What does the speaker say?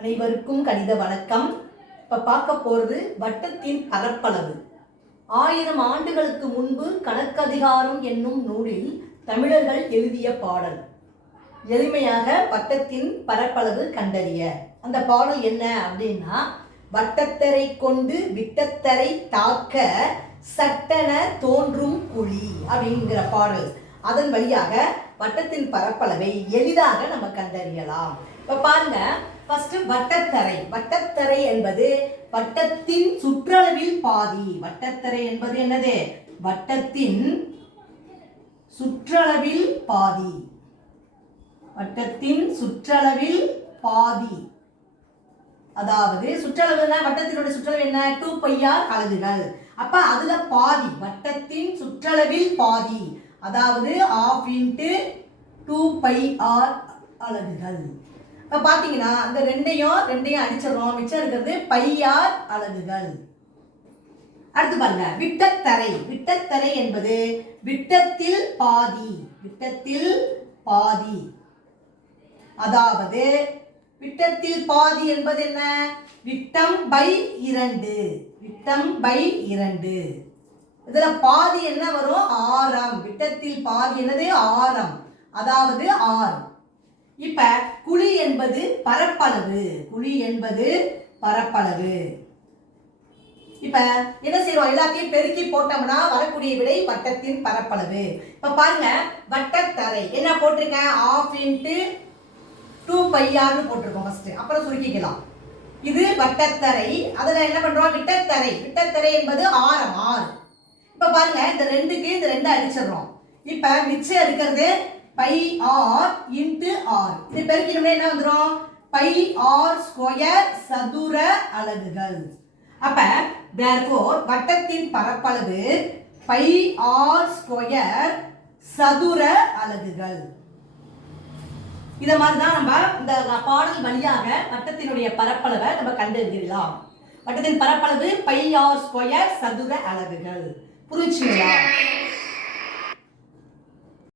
அனைவருக்கும் கணித வணக்கம். இப்போ பார்க்க போகிறது வட்டத்தின் பரப்பளவு. 1000 ஆண்டுகளுக்கு முன்பு கணக்கதிகாரம் என்னும் நூலில் தமிழர்கள் எழுதிய பாடல். எளிமையாக வட்டத்தின் பரப்பளவு கண்டறிய. அந்த பாடல் என்ன அப்படின்னா, வட்டத்தரை கொண்டு விட்டத்தரை தாக்க சட்டென தோன்றும் குழி அப்படிங்கிற பாடல். அதன் வழியாக வட்டத்தின் பரப்பளவை எளிதாக நம்ம கண்டறியலாம். இப்போ பாருங்க, ஃபர்ஸ்ட் வட்டத்தரை. வட்டத்தரை என்பது வட்டத்தின் சுற்றளவில் பாதி. வட்டத்தரை என்பது என்னது? வட்டத்தின் சுற்றளவில் பாதி. வட்டத்தின் சுற்றளவில் பாதி. அதாவது சுற்றளவுனா வட்டத்தினுடைய சுற்றளவு என்ன? 2πr அலகுகள். அப்ப அதுல பாதி, வட்டத்தின் சுற்றளவில் பாதி, அதாவது 1/2 × 2πr அலகுகள். இப்போ பார்த்தீங்கன்னா இந்த ரெண்டையும் அடிச்சிடறோம். மிச்சம் இருக்கிறது πr அலகுகள். அடுத்து பாருங்க, விட்டத்தரை. விட்டத்தரை என்பது விட்டத்தில் பாதி. விட்டத்தில் பாதி, அதாவது விட்டத்தில் பாதி என்பது என்ன? விட்டம் பை 2. விட்டம் பை 2. இதுல பாதி என்ன வரும்? ஆரம். விட்டத்தில் பாதி என்னது? ஆரம், அதாவது r. இப்ப குழி என்பது பரப்பளவு. குழி என்பது பரப்பளவு. இப்ப என்ன செய்யறோம்? எல்லாத்தையும் பெருக்கி போட்டோம்னா வரக்கூடிய விடை வட்டத்தின் பரப்பளவு. இப்ப பாருங்க, வட்டத்தரை என்ன போட்டிருக்கேன்? 1/2 × 2πr போட்டிருக்கோம் ஃபர்ஸ்ட். அப்புறம் சுருக்கிக்கலாம். இது வட்டத்தரை. அதுல என்ன பண்றோம்? விட்டத்தரை. விட்டத்தரை என்பது ஆரம், r. இப்ப பாருங்க, இந்த 2க்கு இந்த 2 அடிச்சிடறோம். இப்ப மிச்சம் இருக்கிறது πr × r. இது பெருக்கினோம்னா என்ன வந்துரும்? πr² சதுர அலகுகள். அப்ப therefore வட்டத்தின் பரப்பளவு πr² சதுர அலகுகள். இத மாதிரி தான் நம்ம இந்த பாடல் வழியாக வட்டத்தினுடைய பரப்பளவை நம்ம கண்டறியலாம். வட்டத்தின் பரப்பளவு πr² சதுர அலகுகள். புரிஞ்சுங்களா?